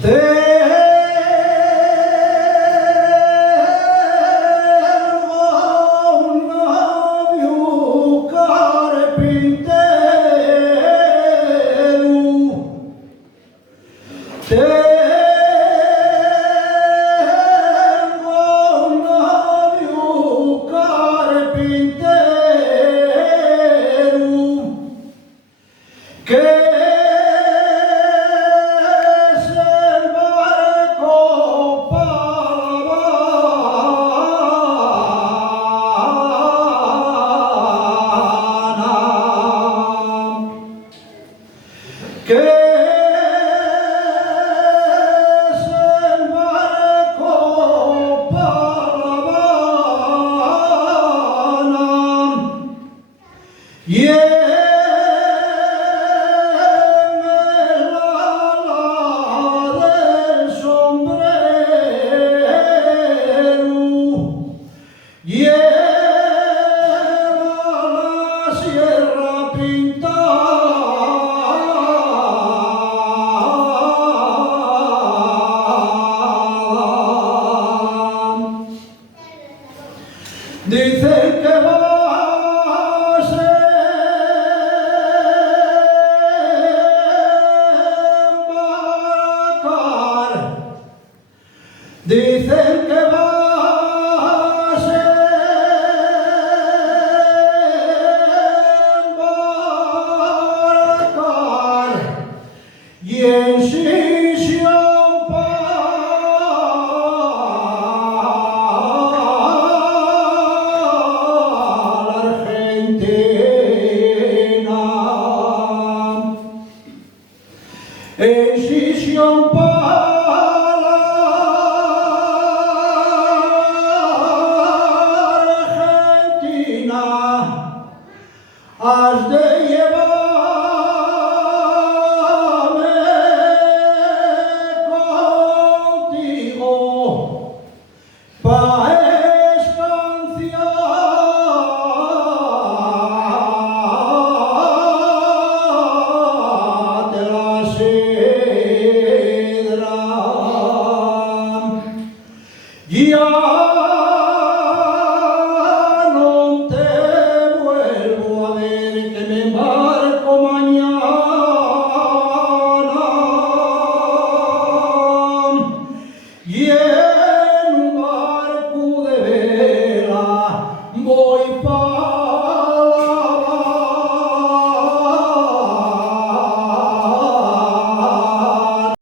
Tengo un novio carpintero. Tengo un novio carpintero que es el barco para La Habana, que es el barco para La Habana, y en el ala del sombrero lleva la sierra pintada. Dicen que va a desembarcar. Dicen que va